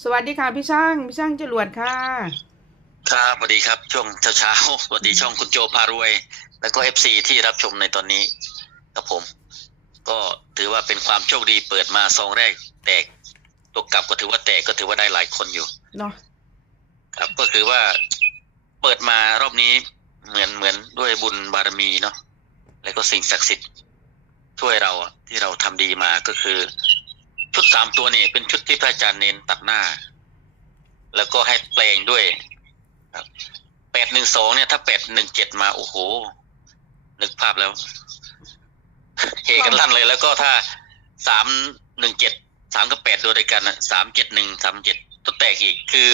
สวัสดีค่ะพี่ช่างพี่ช่างจรวดค่ะครับสวัสดีครับช่วงเช้าๆสวัสดีช่องคุณโจพารวย แล้วก็เอฟซีที่รับชมในตอนนี้ครับผม ก็ถือว่าเป็นความโชคดีเปิดมาซองแรก แตกตัวกลับก็ถือว่าแตกก็ถือว่าได้หลายคนอยู่เนาะครับก็คือว่าเปิดมารอบนี้เหมือนเหมือนด้วยบุญบารมีเนาะแล้วก็สิ่งศักดิ์สิทธิ์ช่วยเราอะที่เราทำดีมาก็คือ ชุดสามตัวนี่เป็นชุดที่พระอาจารย์เน้นตัดหน้า แล้วก็ให้แปลงด้วยครับแปดหนึ่งสองเนี่ย ถ้าแปดหนึ่งเจ็ดมาโอ้โห นึกภาพแล้ว เฮกันลั่นเลยแล้วก็ถ้าสามหนึ่งเจ็ดสามกับแปดโดยด้วยกันสามเจ็ดหนึ่งสามเจ็ดตัวแตกอีกคือ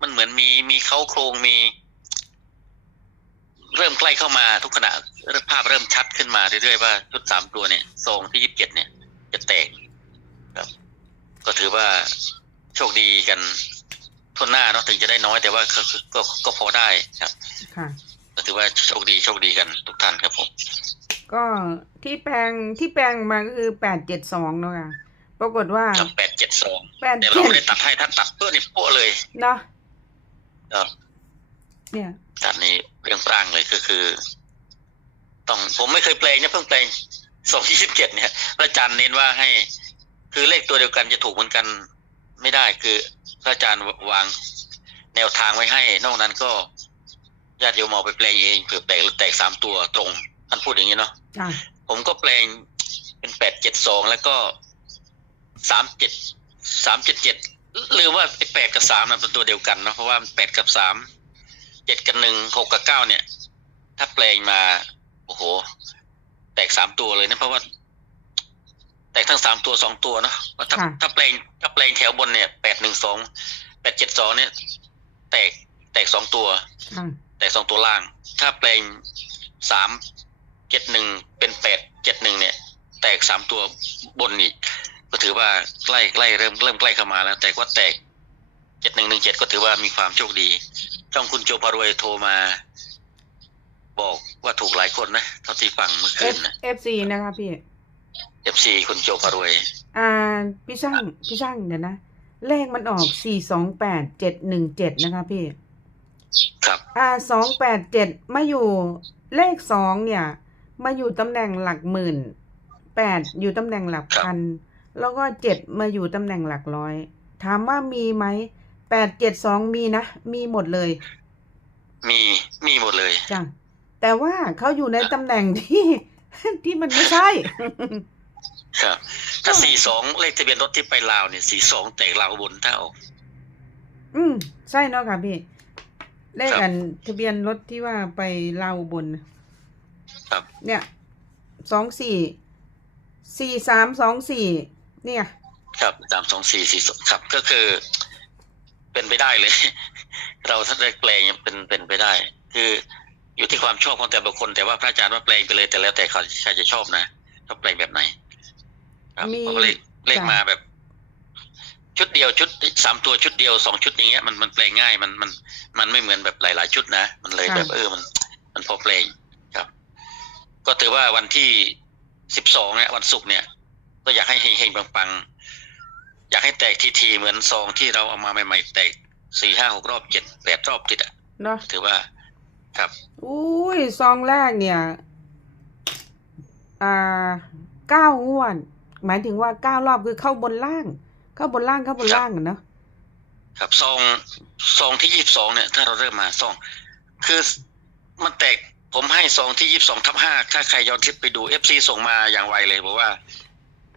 มันเหมือนมีมีเขาโครงมี เริ่มใกล้เข้ามาทุกขณะภาพเริ่มชัดขึ้นมาเรื่อยๆว่าชุดสามตัวเนี่ยซองที่ยี่สิบเจ็ดเนี่ย จะแตก ก็ถือว่าโชคดีกันทุนหน้าเนาะถึงจะได้น้อยแต่ว่าก็ก็ก็ก็พอได้ครับ ค่ะ ก็ถือว่าโชคดีโชคดีกันทุกท่านครับผม ก็ที่แปลงที่แปลงมาก็คือแปดเจ็ดสองเนาะค่ะปรากฏว่ากับแปดเจ็ดสองแปดแต่เจ็เราดไม่ได้ตัดให้ถ้าตัดเพื่อนี่โป๊ะเลยเนาะครับเนี่ยตัดนี้เรื่องปรางเลยก็คือ ต้องผมไม่เคยแปลงนะเพิ่งแปลงสองยี่สิบเจ็ดเนี่ยพระอาจารย์เน้นว่าให้ คือเลขตัวเดียวกันจะถูกเหมือนกันไม่ได้คือพระอาจารย์วางแนวทางไว้ให้ นอกนั้นก็ญาติโยมเอาไปแปลงเองเผื่อแตกหรือแตกสามตัวตรงท่านพูดอย่างนี้เนาะจ้ะผมก็แปลงเป็นแปดเจ็ดสองแล้วก็สามเจ็ดสามเจ็ดเจ็ดหรือว่าไอ้แปดกับสามน่ะเป็นตัวเดียวกันเนอะเพราะว่าแปดกับสามเจ็ดกับหนึ่งหกกับเก้าเนี่ย ถ้าแปลงมาโอ้โห แตกสามตัวเลยนะเพราะว่าแต กทั้งสามตัวสองตัวเนอะเพราะถ้าถ้าแปลงถ้าแปลงแถวบนเนี่ยแปดหนึ่งสองแปดเจ็ดสองเนี่ย แตกแตกสองตัว ค่ะแต่สองตัวล่าง ถ้าแปลงสามเจ็ดหนึ่งเป็นแปดเจ็ดหนึ่งเนี่ย แตกสามตัวบนอีกก็ถือว่าใกล้ใกล้เริ่มเริ่มใกล้เข้ามาแล้ว แต่ว่าแตกเจ็ดหนึ่งหนึ่งเจ็ดก็ถือว่ามีความโชคดี ช่องคุณโจพารวยโทรมา บอกว่าถูกหลายคนนะเท่าที่ฟังเมื่อเอคืนฟนะ เอฟซีนะคะพี่ เอฟซีคุณโจพารวย อ่า พี่ช่าง พี่ช่างเดี๋ยวนะ เลขมันออกสี่สองแปดเจ็ดหนึ่งเจ็ดนะคะพี่ ครับ อ่าสองแปดเจ็ดมาอยู่เลขสองเนี่ย มาอยู่ตำแหน่งหลักหมื่นแปดอยู่ตำแหน่งหลักพัน แล้วก็เจ็ดมาอยู่ตำแหน่งหลักร้อย ถามว่ามีไหมแปดเจ็ดสองมีนะ มีหมดเลย มีมีหมดเลย จ้ะแต่ว่าเขาอยู่ในตำแหน่งที่ ที่มันไม่ใช่ ครับ ถ้าสี่สองเลขทะเบียนรถที่ไปลาวเนี่ยสี่สองแตกลาวบนเท่า อืมใช่เนาะค่ะพี่ เลขครับอันทะเบียนรถที่ว่าไปลาวบน ครับ เนี่ยสองสี่สี่สามสองสี่เนี่ย ครับสามสองสี่สี่สองครับ ก็คือ เป็นไปได้เลย เราถ้าได้แปลงยังเป็นเป็นไปได้ คือ อยู่ที่ความชอบของแต่ละคนแต่ว่าพระอาจารย์ว่าแปลงไปเลยแต่แล้วแต่เขาใครจะชอบนะชอบแปลงแบบไหนครับมีเพราะว่าเลขเลขจ้ะมาแบบ ชุดเดียวชุดสามตัวชุดเดียวสองชุดอย่างเงี้ยมันมันแปลงง่ายมันมันมันไม่เหมือนแบบหลาย ๆ ชุดนะมันเลยแบบเออมัน มันพอแปลงครับ ก็ถือว่าวันที่สิบสองเนี่ยวันศุกร์เนี่ย ก็อยากให้เฮงๆปังๆอยากให้แตกทีๆเหมือนซองที่เราเอามาใหม่ๆแตกสี่ห้าหกรอบเจ็ดแปดรอบติดอะเนาะถือว่า ครับ อุ้ยซองแรกเนี่ย อ่าเก้างวด หมายถึงว่าเก้ารอบคือเข้าบนล่าง เข้าบนล่างเข้าบนล่างอะเนาะครับซองซองที่ยี่สิบสองเนี่ย ถ้าเราเริ่มมาซอง คือมันแตกผมให้ซองที่ยี่สิบสองทับห้าถ้าใครย้อนคลิปไปดูเอฟซีส่งมาอย่างไวเลยบอกว่า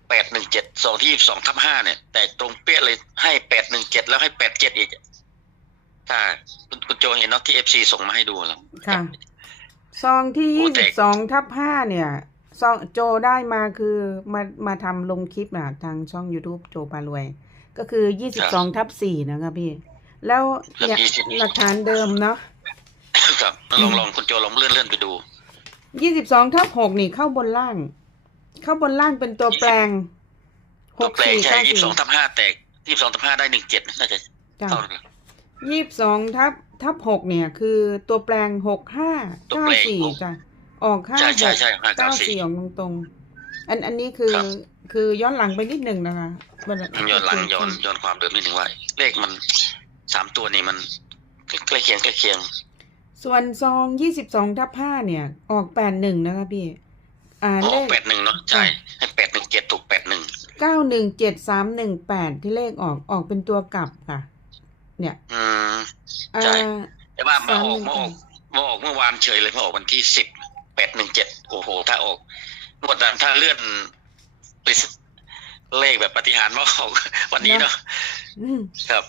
แปดหนึ่งเจ็ดซองที่ยี่สิบสองทับห้าเนี่ย แตกตรงเปี้ยเลยให้แปดหนึ่งเจ็ดแล้วให้แปดเจ็ดอีก ถ้าคุณคุณโจเห็นเนาะที่เอฟซีส่งมาให้ดูแล้วค่ะ ซองที่โอ้ยี่แตสิกบสองทับห้าเนี่ยซองโจได้มาคือมามาทำลงคลิปอะทางช่อง YouTube โจปารวย ก็คือยี่สิบสองทับสี่นะครับพี่ แล้วเนี่ยครับ20หลักฐานเดิมเนาะครับลองลองคุณโจลองเลื่อนเลื่อนไปดูยี่สิบสองทับหกนี่เข้าบนล่าง เข้าบนล่างเป็นตัวแปลงหตัวกแปลงสี่ใช่เก้ายี่สิสี่บสองทับห้าแตกยี่สิบสองทับห้าได้หนึ่งเจ็ดน่าจะจ้ะเท่ากัน ยี่สิบสองทับทับหกเนี่ย คือตัวแปลงหกห้าตัวเก้าแปลงสี่หกจ้ะออกห้าใช่หใช่กใช่ห้าเก้าเก้าสี่สี่ออกตรงๆ อันอันนี้คือครับคือย้อนหลังไปนิดหนึ่งนะคะมันย้อนหลังย้อนย้อนความเดิมนิดหนึ่งว่า เลขมันสามตัวนี่มันใกล้เคียงใกล้เคียง ส่วนซองยี่สิบสองทับห้าเนี่ย ออกแปดหนึ่งนะคะพี่ อ่าอ๋เลอขแปดหนึ่งเนาะใช่ให้แปดหนึ่งเจ็ดถูกแปดหนึ่งเก้าหนึ่งเจ็ดสามหนึ่งแปดที่เลขออกออกเป็นตัวกลับค่ะ เนี่ยอืมอ่าใช่แต่ว่ามาออกสามหนึ่งมาออกมาออกเมื่อวานเฉยเลยมาออกวันที่สิบแปดหนึ่งเจ็ดโอ้โห ถ้าออกงวดนั้นถ้าเลื่อนปริศเลขแบบปฏิหารย์มาออกวันนี้เนาะอืมครับ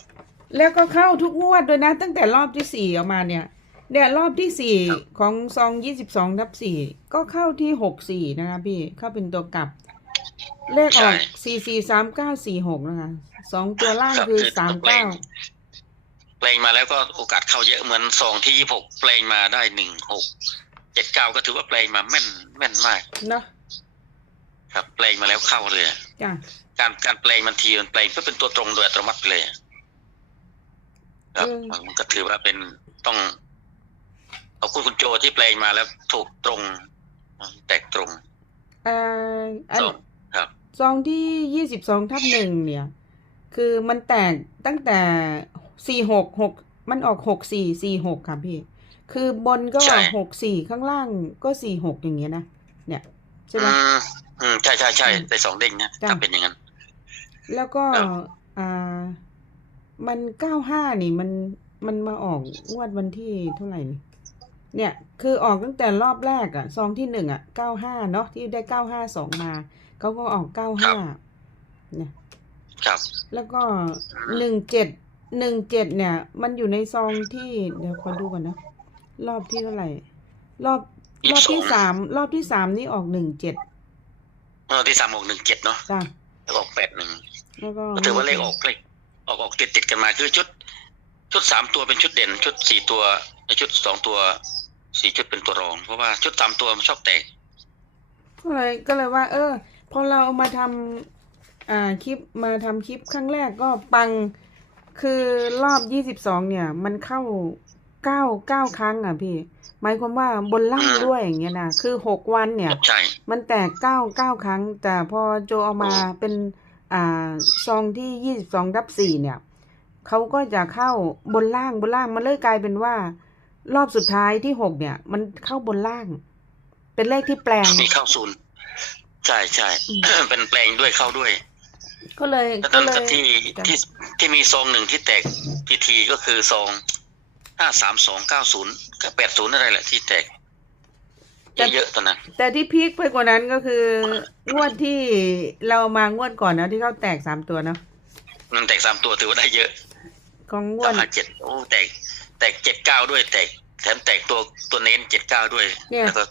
แล้วก็เข้าทุกงวดด้วยนะ ตั้งแต่รอบที่สี่ออกมาเนี่ยเนี่ยรอบที่สี่ครับของซองยี่สิบสองทับสี่ก็เข้าที่หกสี่นะคะพี่เข้าเป็นตัวกลับ เลขออกสี่สี่สามเก้าสี่หกนะคะสองตัวล่างครับคือคือสามแปลเก้า งแปลงมาแล้วก็โอกาสเข้าเยอะเหมือนซองที่ยี่หกแปลงมาได้หนึ่งหกเจ็ดเก้าก็ถือว่าแปลงมาแม่นแม่นมากเนาะครับแปลงมาแล้วเข้าเลยอะจ้ะการการแปลงมันทีมันแปลงเพื่อเป็นตัวตรงโดยอัตโนมัติไปเลยอะครับมันก็ถือว่าเป็นต้องขอบคุณคุณโจที่แปลงมาแล้วถูกตรง แตกตรงอ่าอันสองครับซองที่ยี่สิบสองทับหนึ่งเนี่ย คือมันแตกตั้งแต่ สี่หกหกมันออกหกสี่สี่หกค่ะพี่ คือบนก็ใช่ หกสี่ข้างล่างก็สี่หกอย่างเงี้ยนะ เนี่ย ใช่ไหม อืมอืมใช่ใช่ใช่อืมได้สองเด้งนะจ้ะ ถ้าเป็นอย่างนั้น แล้วก็ครับ อ่ามันเก้าห้านี่มันมันมาออกงวดวันที่เท่าไหร่นี่เนี่ย คือออกตั้งแต่รอบแรกอะซองที่หนึ่งอะเก้าห้าเนาะที่ได้เก้าห้าสองมาเขาก็ออกเก้าห้าเนี่ย ครับ แล้วก็หนึ่งเจ็ด หนึ่งเจ็ดเนี่ย มันอยู่ในซองที่เดี๋ยวขอดูก่อนนะ รอบที่เท่าไหร่ รอบรอบที่22สามรอบที่สามนี่ออกหนึ่งเจ็ดเออที่สามหกหนึ่งเจ็ดเนาะจ้ะแล้วก็ออกแปดหนึ่งแล้วก็ก็ถือว่าเลขออกเลขออกออกติดติดกันมาคือชุด ชุดสามตัวเป็นชุดเด่น ชุดสี่ตัวชุดสองตัวสี่ชุดเป็นตัวรอง เพราะว่าชุดสามตัวมันชอบแตกก็เลยก็เลยว่า เออ พอเราเอามาทำอ่าคลิปมาทำคลิปครั้งแรกก็ปัง คือรอบยี่สิบสองเนี่ย มันเข้าเก้าเก้าครั้งอะพี่ หมายความว่าบนล่างอืมด้วยอย่างเงี้ยนะคือหกวันเนี่ย ใช่ มันแตกเก้าเก้าครั้ง แต่พอโจเอามาเป็นอ่าซองที่ยี่สิบสองทับสี่เนี่ยเขาก็จะเข้าบนล่างบนล่างมันเลยกลายเป็นว่า รอบสุดท้ายที่หกเนี่ย มันเข้าบนล่าง เป็นเลขที่แปลงมีเข้าศูนย์ใช่ใช่อืมเป็นแปลงด้วยเข้าด้วย ก็เลยแล้วก็นั้นเลยก็ที่จ้ะที่ที่มีซองหนึ่งที่แตกทีทีก็คือซองห้าสามสองเก้าศูนย์ก็แปดศูนย์อะไรแหละที่แตกเยอะๆตอนนั้น แต่ที่พีคไปกว่านั้นก็คืองวดที่เรามางวดก่อนนะที่เขาแตกสามตัวเนาะมันแตกสามตัวถือว่าได้เยอะของงวสาดมห้าเจ็ดโอ้แตกแตกเจ็ดเก้าด้วยแตกแถมแตกตัวตัวเน้นเจ็ดเก้าด้วย เนี่ยแล้วก็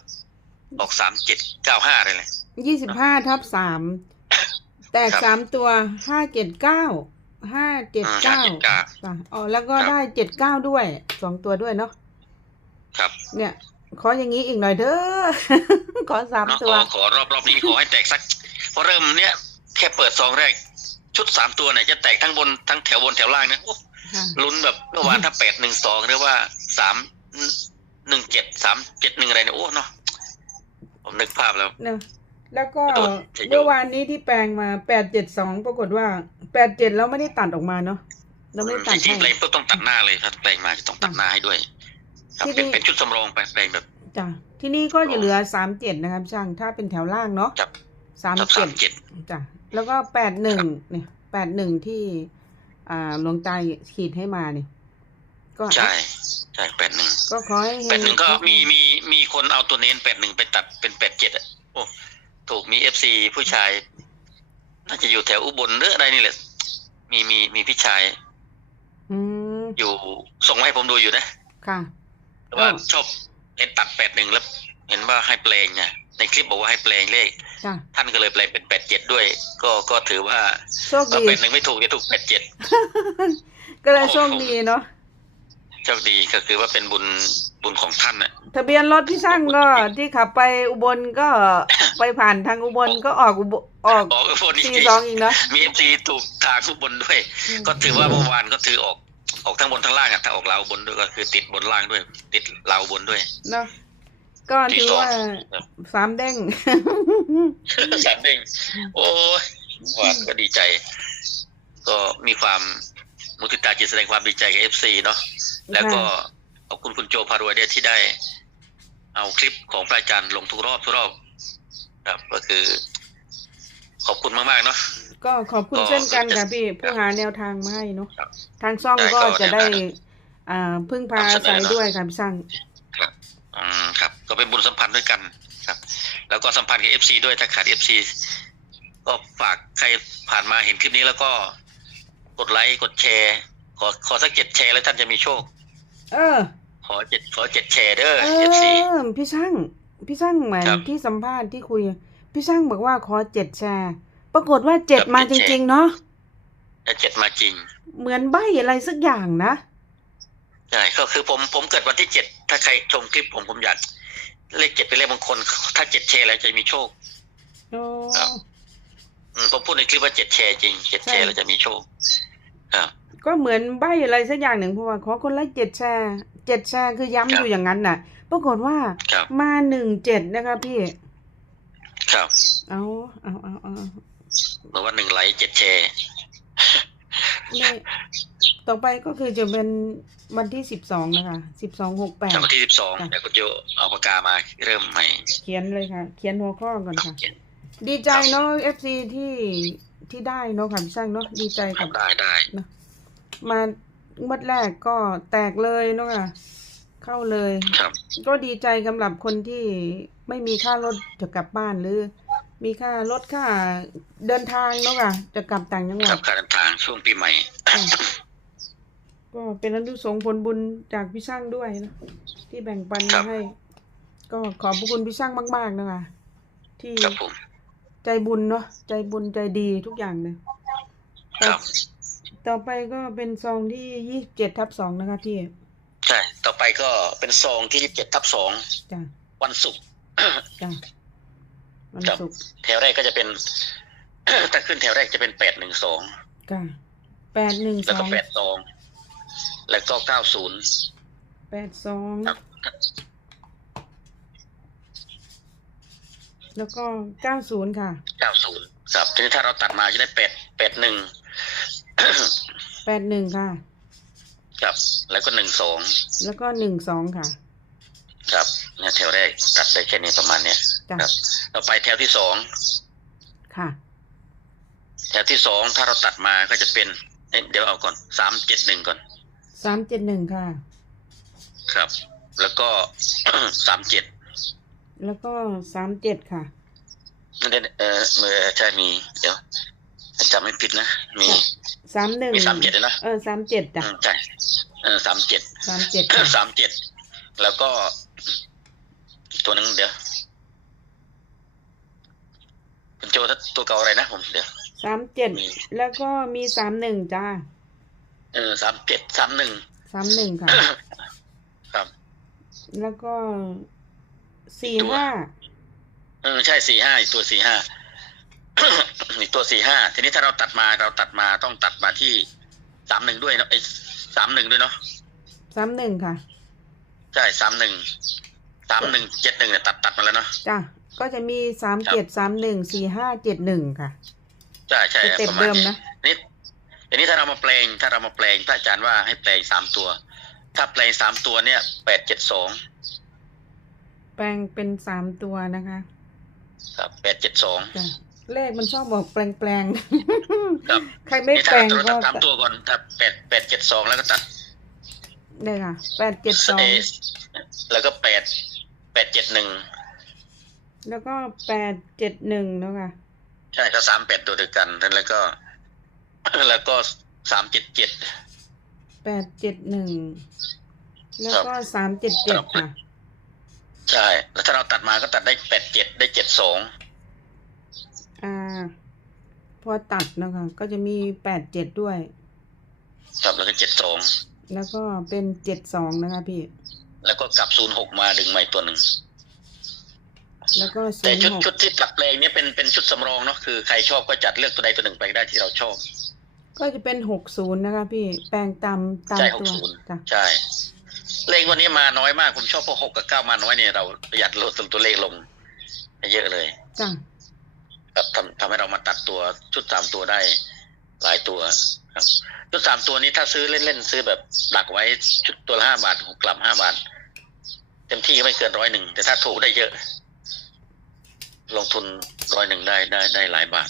ออกสามเจ็ดเก้าห้าอะไรเลยยี่สิบห้าทับสาม แตกครับสามตัวห้าเจ็ดเก้าห้าเจ็ดห้าเก้าเจ็ดเก้าจ้ะอ๋อแล้วก็ครับ ได้เจ็ดเก้าด้วยสองตัวด้วยเนาะครับเนี่ย ขออย่างนี้อีกหน่อยเด้อ ขอสามเนาะตัวขอขอรอบรอบนี้ขอให้แตกสักเพราะเริ่มเนี้ยแค่เปิดซองแรก ชุดสามตัวเนี่ยจะแตกทั้งบนทั้งแถวบนแถวล่างนะโอ้ค่ะ ลุ้นแบบเมื่อวานถ้าแปดหนึ่งสองหรือว่าสามหนึ่งเจ็ดสามเจ็ดหนึ่งอะไรเนี่ยโอ้เนาะผมนึกภาพแล้ว เนอะ แล้วก็โดนจะโยกเมื่อวานนี้ที่แปลงมาแปดเจ็ดสองปรากฏว่าแปดเจ็ดเราไม่ได้ตัดออกมาเนาะเราไม่ได้ตัจดริงๆแปลให้งปุ๊บต้องตัดหน้าเลยถ้าแปลงมาจะต้องตัดหน้าให้ด้วยครับที่เป็นนี่เป็นชุดสำรองไปแปลงแบบจ้ะที่นี่ก็จะเหลือสามเจ็ดนะครับ ช่างถ้าเป็นแถวล่างเนาะครับสามทับเจ็สาดมเจ็ดจ้ะแล้วก็แปดหนึ่งครับเนี่ยแปดหนึ่งที่ อ่าหลวงตาขีดให้มาเนี่ยก็ใช่ใช่แปดหนึ่งก็ขอให้เฮแปดหนึ่งก็มีมีมีคนเอาตัวเน้นแปดหนึ่งไปตัดเป็นแปดเจ็ดอะโอ้ ถูกมีเอฟซีผู้ชาย น่าจะอยู่แถวอุบลหรืออะไรนี่แหละ มีมีมีพี่ชายอืมอยู่ส่งมาให้ผมดูอยู่นะ ค่ะว่าอ๋อชอบเล่นตัดแปดหนึ่งแล้ว เห็นว่าให้แปลงไงในคลิปบอกว่าให้แปลงเลขจ้ะท่านก็เลยแปลงเป็นแปดเจ็ดด้วย ก็ก็ถือว่าโชคก็ดีแปดหนึ่งไม่ถูกจะถูกแปดเจ็ดก็เลยโชคดีเนาะโชคดีก็คือว่าเป็นบุญบุญของท่านน่ะ ทะเบียนรถที่ช่างก็ ที่ขับไปอุบลก็ไปผ่านทางอุบลก็ออกอุบออกออกพวกนี้สี่สองอีกเนาะมีเอฟซีถูกทางทุกบนด้วย ก็ถือว่าเมื่อวานก็ถือออกออกทั้งบนทั้งล่างอะถ้าออกลาวบนด้วยก็คือติดบนล่างด้วย ติดลาวบนด้วยเนาะก็ถือว่าสามเด้งสามเด้งโอ้ยว่าก็ดีใจ ก็มีความมุติตาจิตแสดงความดีใจกับเอฟซีเนาะแล้วก็ขอบคุณคุณโจพารวยเนี่ยที่ได้ เอาคลิปของพระอาจารย์ลงทุกรอบทุกรอบ ครับ ก็คือ ขอบคุณมากๆเนาะ ก็ขอบคุณก็เช่นกันค่ะพี่ผู้หาแนวทางมาให้เนาะครับ ทางช่องได้ก็ก็จะได้ แนวทางอ่าพึ่งพาอาศัยด้วยค่ะพี่ช่างอืมครับ ก็เป็นบุญสัมพันธ์ด้วยกันครับ แล้วก็สัมพันธ์กับเอฟซีด้วยถ้าขาดเอฟซีก็ฝากใครผ่านมาเห็นคลิปนี้แล้วก็กดไลค์กดแชร์ ขอขอสักเจ็ดแชร์แล้วท่านจะมีโชค เออ ขอเจ็ดขอเจ็ดแชร์เด้อเอเอฟซีอพี่ช่าง พี่ช่างเหมือนครับที่สัมภาษณ์ที่คุย พี่ช่างบอกว่าขอเจ็ดแชร์ปรากฏว่าเจ็ดครับมาเจ็จดแชร์ริง ๆ เนาะถ้าเจ็ดมาจริง เหมือนใบอะไรสักอย่างนะใช่ก็คือผมผมเกิดวันที่เจ็ดถ้าใครชมคลิปผมผมอยากเลขเจ็ดเป็นเลขมงคลถ้าเจ็ดแชร์แล้วจะมีโชคโอ้ครับอืมผมพูดในคลิปว่าเจ็ดแชร์จริงเจ็ดแชใช่ร์แล้วจะมีโชคครับก็เหมือนใบอะไรสักอย่างหนึ่งเพราะว่าขอคนละเจ็ดแชร์ เจ็ดแชร์คือย้ำครับอยู่อย่างนั้นน่ะ ปรากฏว่าครับมาหนึ่งเจ็ดนะคะพี่ ครับเอาเอาเอาเอาหรือว่าหนึ่งไลค์เจ็ดแชร์ ไม่ต่อไปก็คือจะเป็นวันที่สิบสองนะคะสิบสองหกแปดจากวันที่สิบสองจ้ะ เดี๋ยวคุณโจเอาปากกามาเริ่มใหม่เขียนเลยค่ะ เขียนหัวข้อก่อนครับค่ะ เขียนดีใจเนาะเอฟซีที่ที่ได้เนาะค่ะพี่ช่างเนาะดีใจกับได้ได้มา งวดแรกก็แตกเลยเนาะค่ะเข้าเลย ครับ ก็ดีใจสำหรับคนที่ไม่มีค่ารถจะกลับบ้านหรือ มีค่ารถค่าเดินทางเนาะค่ะ จะกลับต่างจังหควัรัดบการเดินทางช่วงปีใหม่ ค่ะก็เป็นอนุสงส์ผลบุญจากพี่ช่างด้วยนะที่แบ่งปันครัมาบ ให้ ก็ขอบพระคุณพี่ช่างมาก ๆ นะคะที่ ครับผม ใจบุญเนาะใจบุญใจดีทุกอย่างเลยครับ ต่อไปก็เป็นซองที่ยี่สิบเจ็ดทับสองนะคะพี่ใช่ต่อไปก็เป็นซองที่เจ็ดทับสองจ้ะวันศุกร์จ้ะวันครับศุกร์แถวแรกก็จะเป็นถ้าขึ้นแถวแรกจะเป็นแปดหนึ่งสองค่ะแปดหนึ่งสแล้วอก็งแปดสองแล้วก็เก้าศูนย์แปดสองครับแล้วก็เก้าศูนย์ค่ะเก้าศูนย์ครับทีนี้ถ้าเราตัดมาจะได้แปดแปดหนึ่ง แปดหนึ่งค่ะ ครับ แล้วก็หนึ่งสองแล้วก็หนึ่งสองค่ะ ครับเนี่ยแถวแรกตัดได้แค่นี้ประมาณเนี้ยจ้ะ ครับต่อไปแถวที่สองค่ะ แถวที่สองถ้าเราตัดมาก็จะเป็นเอ๊ะเดี๋ยวเอาก่อนสามเจ็ดหนึ่งก่อน สามเจ็ดหนึ่งค่ะ ครับ แล้วก็ สามเจ็ดแล้วก็สามเจ็ดค่ะ นั่นเองเออเมื่อใช่มี เดี๋ยว จำไม่ผิดนะ มีสามหนึ่งมีสามเจ็ดเลยนะเออสามเจ็ดจ้ะอืมใช่เออสามเจ็ดสามเจ็ดสามเจ็ดแล้วก็อีกตัวหนึ่งเดี๋ยวคุณโจถ้าตัวเก่าอะไรนะผมเดี๋ยวสามเจ็ดแล้วก็มีสามหนึ่งจ้าเออสามเจ็ดสามหนึ่งสามหนึ่งค่ะครับ แล้วก็สี่ตัวห้าเออใช่สี่ห้าอีกตัวสี่ห้า อีกตัวสี่ห้าทีนี้ถ้าเราตัดมาเราตัดมาต้องตัดมาที่สามหนึ่งด้วยเนาะไอ้สามหนึ่งด้วยเนาะสามหนึ่งค่ะ ใช่สามหนึ่งสามหนึ่งเจ็ดหนึ่งเนี่ยตัดตัดมาแล้วเนาะจ้ะก็จะมีสามเจ็ดสามหนึ่งสี่ห้าเจ็ดหนึ่งค่ะ ใช่ใช่สเต็ปประมาณเดิมนี้นะนี่ทีนี้ถ้าเรามาแปลงถ้าเรามาแปลงพระอาจารย์ว่าให้แปลงสามตัว ถ้าแปลงสามตัวเนี่ยแปดเจ็ดสองแปลงเป็นสามตัวนะคะ ครับแปดเจ็ดสองจ้ะ เลขมันชอบบอกแปลงแปลงครับใครไม่นี่แปถ้าลงเราก็ตัดสามตัวก่อนถ้าแปดแปดเจ็ดสองแล้วก็ตัดเนี่ยค่ะแปดเจ็ดสองเอแล้วก็แปดแปดเจ็ดหนึ่งแล้วก็แปดเจ็ดหนึ่งเนาะค่ะ ใช่ก็สามแปดตัวเดียวกันแล้วก็ แล้วก็สามเจ็ดเจ็ด แปดเจ็ดหนึ่ง แล้วก็สามเจ็ดเจ็ดค่ะ ใช่ แล้วถ้าเราตัดมาก็ตัดได้แปดเจ็ดได้เจ็ดสองอ่า พอตัดนะคะ ก็จะมีแปดเจ็ดด้วย ครับแล้วก็เจ็ดสองแล้วก็เป็นเจ็ดสองนะคะพี่ แล้วก็กลับศูนย์หกมาดึงใหม่ตัวหนึ่งแล้วก็ศูแต่นย์ชุดหกชุดที่ตัดแปลงเนี่ยเป็นเป็นชุดสำรองเนาะคือใครชอบก็จัดเลือกตัวใดตัวหนึ่งไปได้ที่เราชอบ ก็จะเป็นหกศูนย์นะคะพี่แปลงตามตามใช่ตัว60 จ้ะใช่ เลขวันนี้มาน้อยมากผมชอบพวกหกกับเก้ามาน้อยเนี่ยเราประหยัดลดตัวเลขลงให้เยอะเลย จ้ะ ครับทำทำให้เรามาตัดตัวชุดสามตัวได้หลายตัวครับชุดสามตัวนี้ถ้าซื้อเล่นๆซื้อแบบหลักไว้ชุดตัวละห้าบาทหกกลับห้าบาท เต็มที่ไม่เกินร้อยหนึ่งแต่ถ้าถูกได้เยอะ ลงทุนร้อยหนึ่งได้ได้ได้หลายบาท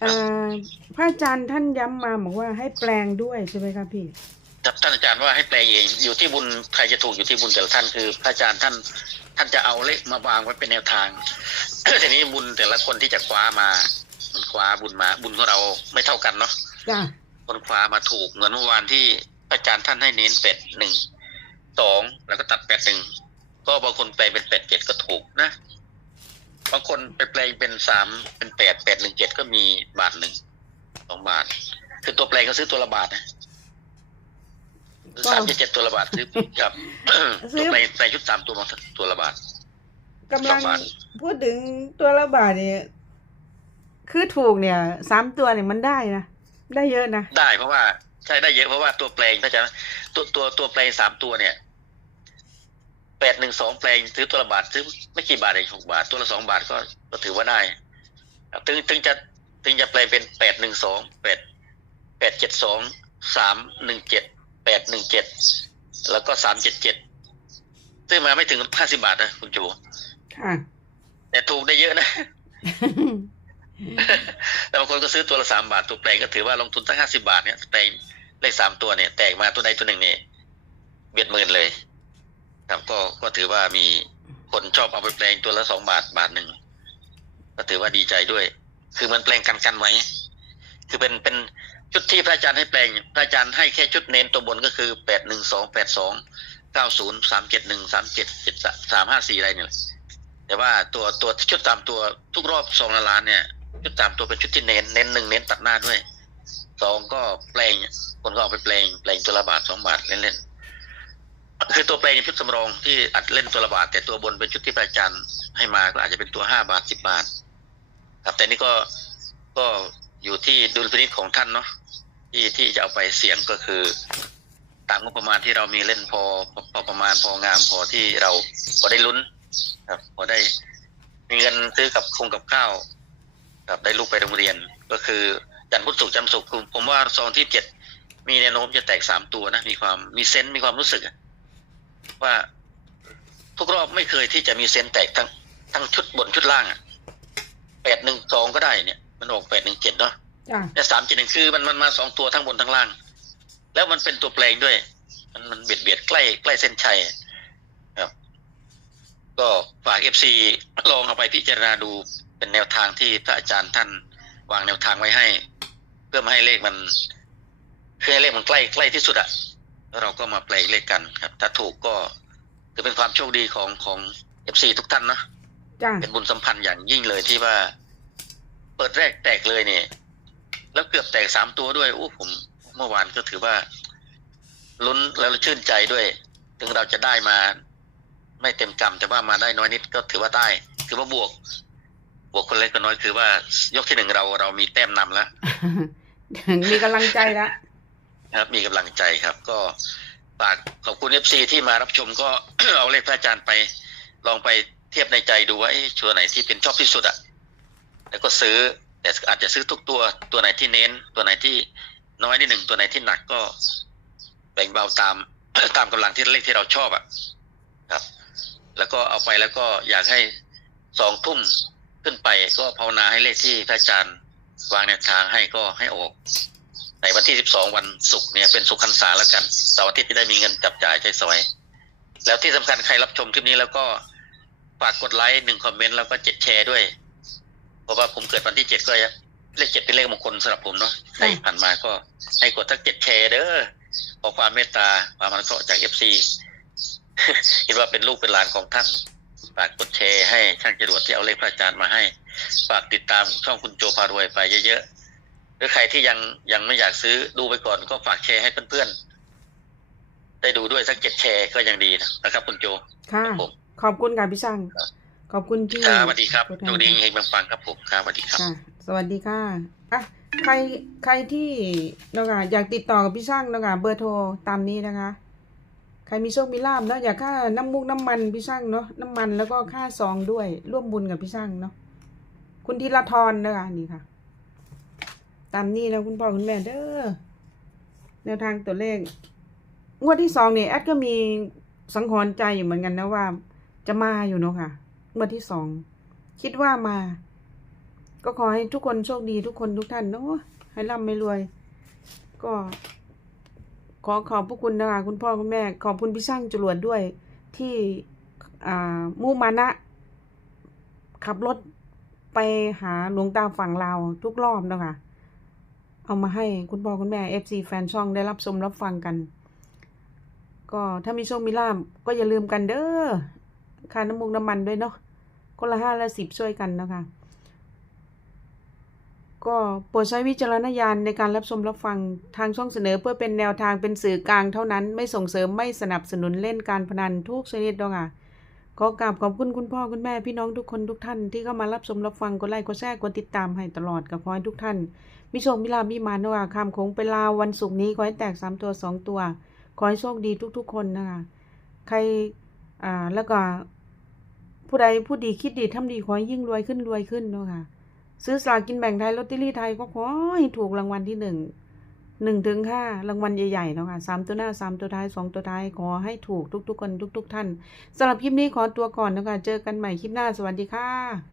เอ่อพระอาจารย์ท่านย้ำมาบอกว่าให้แปลงด้วยใช่ไหมครับพี่ครับท่านอาจารย์ว่าให้แปลเองอยู่ที่บุญใครจะถูกอยู่ที่บุญแต่ละท่านคือ พระอาจารย์ท่าน ท่านจะเอาเลขมาวางไว้เป็นแนวทาง ทีนี้บุญแต่ละคนที่จะคว้ามาคว้าบุญมา บุญของเราไม่เท่ากันเนาะจ้ะคนคว้ามาถูกเหมือนเมื่อวานที่พระอาจารย์ท่านให้เน้นเป็ดหนึ่งสองแล้วก็ตัดแปดหนึ่งก็บางคนแปลเป็นแปดเจ็ดก็ถูกนะบางคนไปแปลเป็นสามเป็นแปดแปดหนึ่งเจ็ดก็มีบาทหนึ่งสองบาท คือตัวแปลก็ซื้อตัวละบาทนะสามเจ็ดเจ็ดตัวละบาทซื้อครับตัวแปลแปลชุดสามตัวมาตัวละบาท กำลังสองบาทพูดถึงตัวละบาทเนี่ยคือถูกเนี่ยสามตัวเนี่ยมันได้นะ ได้เยอะนะ ได้เพราะว่าใช่ได้เยอะเพราะว่าตัวแปลงถ้าจะตัวตัวตัวแปลงสามตัวเนี่ยแปดหนึ่งสองแปลงซื้อตัวละบาทซื้อไม่กี่บาทเองหกบาท ตัวละสองบาทก็ก็ถือว่าได้ครับถึงถึงจะถึงจะแปลงเป็นแปดหนึ่งสองแปดแปดเจ็ดสองสามหนึ่งเจ็ดแปดหนึ่งเจ็ดแล้วก็สามเจ็ดเจ็ดซื้อมาไม่ถึงห้าสิบาทนะคุณจู ค่ะ แต่ถูกได้เยอะนะ แต่บางคนก็ซื้อตัวละสามบาทตัวแปลงก็ถือว่าลงทุนตั้งห้าสิบาทเนี่ยแปลงเลขสามตัวเนี่ย แตกมาตัวใดตัวหนึ่งเนี่ยเบียดหมื่นเลย ครับก็ก็ถือว่ามีคนชอบเอาไปแปลงตัวละสองบาทบาทหนึ่งก็ถือว่าดีใจด้วย คือมันแปลงกันกันไว้ คือเป็นเป็นชุดที่พระอาจารย์ให้แปลง พระอาจารย์ให้แค่ชุดเน้นตัวบนก็คือแปดหนึ่งสองแปดสองเก้าศูนย์สามเจ็ดหนึ่งสามเจ็ดเจ็ดสามห้าสี่อะไรเนี่ย แต่ว่าตัวตัวชุดตามตัวทุกรอบสองละล้านเนี่ยชุดตามตัวเป็นชุดที่เน้นเน้นหนึ่งเน้นตัดหน้าด้วยสองก็แปลงคนก็เอาไปแปลงแปลงตัวละบาทสองบาทเล่นๆคือตัวแปลงเป็นชุดสำรองที่อัดเล่นตัวละบาทแต่ตัวบนเป็นชุดที่พระจารย์ให้มาก็อาจจะเป็นตัวห้าบาทสิบบาท ครับแต่นี่ก็ก็อยู่ที่ดุลพินิจของท่านเนาะที่ที่จะเอาไปเสี่ยงก็คือ ตามงบประมาณที่เรามีเล่นพอพอประมาณพองามพอที่เราพอได้ลุ้น ครับพอได้มีเงินซื้อกับคงกับข้าวครับได้ลูกไปโรงเรียน ก็คือจันทร์พุธศุกร์จำศุกร์คือผมว่าซองที่เจ็ดมีแนวโน้มจะแตกสามตัวนะ มีความมีเซนต์มีความรู้สึกอะว่าทุกรอบไม่เคยที่จะมีเซนต์แตกทั้งทั้งชุดบนชุดล่างอะแปดหนึ่งสองก็ได้เนี่ย มันออกแปดหนึ่งเจ็ดเนาะจ้ะแต่สามเจ็ดหนึ่งคือมันมันมาสองตัวทั้งบนทั้งล่าง แล้วมันเป็นตัวแปลงด้วย มันมันเบียดเบียดใกล้ใกล้เส้นชัยครับ ก็ฝากเอฟซีลองเอาไปพิจารณาดูเป็นแนวทางที่พระอาจารย์ท่านวางแนวทางไว้ให้ เพื่อไม่ให้เลขมันเพื่อให้เลขมันใกล้ใกล้ที่สุดอะแล้วเราก็มาแปลงเลขกันครับ ถ้าถูกก็จะเป็นความโชคดีของของเอฟซีทุกท่านเนาะจ้ะเป็นบุญสัมพันธ์อย่างยิ่งเลยที่ว่า เปิดแรกแตกเลยเนี่ย แล้วเกือบแตกสามตัวด้วยโอ้ผม เมื่อวานก็ถือว่าลุ้นแล้วชื่นใจด้วย ถึงเราจะได้มา ไม่เต็มกำแต่ว่ามาได้น้อยนิดก็ถือว่าได้ถือว่าบวก บวกคนเล็กก็น้อยคือว่ายกที่หนึ่งเราเรามีแต้มนำแล้วมีกำลังใจแล้วนะครับ มีกำลังใจครับ ก็ฝากขอบคุณเอฟซีที่มารับชมก็เอาเลขพระอาจารย์ไป ลองไปเทียบในใจดูว่าเอ๊ะชัวร์ไหนที่เป็นชอบที่สุดอะแล้วก็ซื้อแต่อาจจะซื้อทุกตัวตัวไหนที่เน้น ตัวไหนที่น้อยนิดหนึ่งตัวไหนที่หนักก็แบ่งเบาตามตามกำลังที่เลขที่เราชอบอะครับ แล้วก็เอาไปแล้วก็อยากให้สองทุ่มขึ้นไปก็ภาวนาให้เลขที่พระอาจารย์วางแนวทางให้ก็ให้ออก ในวันที่สิบสองวันศุกร์เนี่ยเป็นศุกร์คันษาแล้วกันเสาร์อาทิตย์ที่ได้มีเงินจับจ่ายใช้สอย แล้วที่สำคัญใครรับชมคลิปนี้แล้วก็ฝากกดไลค์หนึ่งคอมเมนต์แล้วก็เจ็ดแชร์ด้วย เพราะว่าผมเกิดวันที่เจ็ดก็เลขเจ็ดเป็นเลขมงคลสำหรับผมเนาะใครผ่านมาก็ให้กดทักเจ็ดแชร์เด้อขอความเมตตาความอนุเคราะห์จากเอฟซี คิดว่าเป็นลูกเป็นหลานของท่านฝากกดแชร์ให้ช่างจรวดที่เอาเลขพระอาจารย์มาให้ ฝากติดตามช่องคุณโจพารวยไปเยอะๆหรือใครที่ยังยังไม่อยากซื้อดูไปก่อนก็ฝากแชร์ให้เพื่อนๆได้ดูด้วยสักเจ็ดแชร์ก็ยังดีนะครับ คุณโจค่ะครับผมขอบคุณค่ะพี่ช่างขอบคุณที่ครับสวัสดีครับพูโชคดีให้เฮงๆปังๆครับผมครับสวัสดีครับค่ะสวัสดีค่ะอะใครใครที่นะคะอยากติดต่อกับพี่ช่างนะคะเบอร์โทรตามนี้นะคะใค รรมีโชค มีลาบเนาะอย่าค่าน้ำมุกน้ำมันพี่ช่างเนาะน้ำมันแล้วก็ค่าซองด้วย ร่วมบุญกับพี่ช่างเนาะคุณธีรทรนะคะนี่ค่ะ ตามนี้นะคุณพ่อคุณแม่เด้อแนวทางตัวเลขงวดที่สองเนี่ยแอดก็มีสังหรณ์ใจอยู่เหมือนกันนะว่า จะมาอยู่เนาะค่ะงวดที่สองคิดว่ามา ก็ขอให้ทุกคนโชคดีทุกคนทุกท่านเนาะให้ร่ำไม่รวย ก็ ขอขอบพระคุณนะคะคุณพ่อคุณแม่ ขอบคุณพี่ช่างจรวดด้วยที่อ่มุมานะ ขับรถไปหาหลวงตาฝั่งลาวทุกรอบนะคะเอามาให้คุณพ่อคุณแม่ FC แฟนช่องได้รับชมรับฟังกัน ก็ถ้ามีโชคมีลาบก็อย่าลืมกันเด้อค่าน้ำมูกน้ำมันด้วยเนาะคนละห้าละสิบช่วยกันนะคะ ก็โปรดใช้วิจารณญาณในการรับชมรับฟังทางช่องเสนอเพื่อเป็นแนวทางเป็นสื่อกลางเท่านั้นไม่ส่งเสริมไม่สนับสนุนเล่นการพนันทุกชนิดดอกค่ะขอกราบขอบคุณคุณพ่อคุณแม่พี่น้องทุกคนทุกท่านที่เข้ามารับชมรับฟังกดไลค์กดแชร์กดติดตามให้ตลอดกับขอให้ทุกท่านมิชคมิลามิมานนะคะคำคงไปลาววันศุกร์นี้ขอให้แตกสามตัวสองตัว ขอให้โชคดีทุก ๆ คนนะคะใครอ่าแล้วก็ผู้ใดผู้ดีคิดดีทำดีขอให้ยิ่งรวยขึ้นรวยขึ้นเนาะค่ะ ซื้อสลากกินแบ่งไทยลอตเตอรี่ไทยก็ขอให้ถูกรางวัลที่หนึ่งหนึ่งถึงห้ารางวัลใหญ่ๆเนาะค่ะสามตัวหน้าสามตัวท้ายสองตัวท้ายขอให้ถูกทุกๆคนทุก ๆ ท่านสำหรับคลิปนี้ขอตัวก่อนนะคะเจอกันใหม่คลิปหน้าสวัสดีค่ะ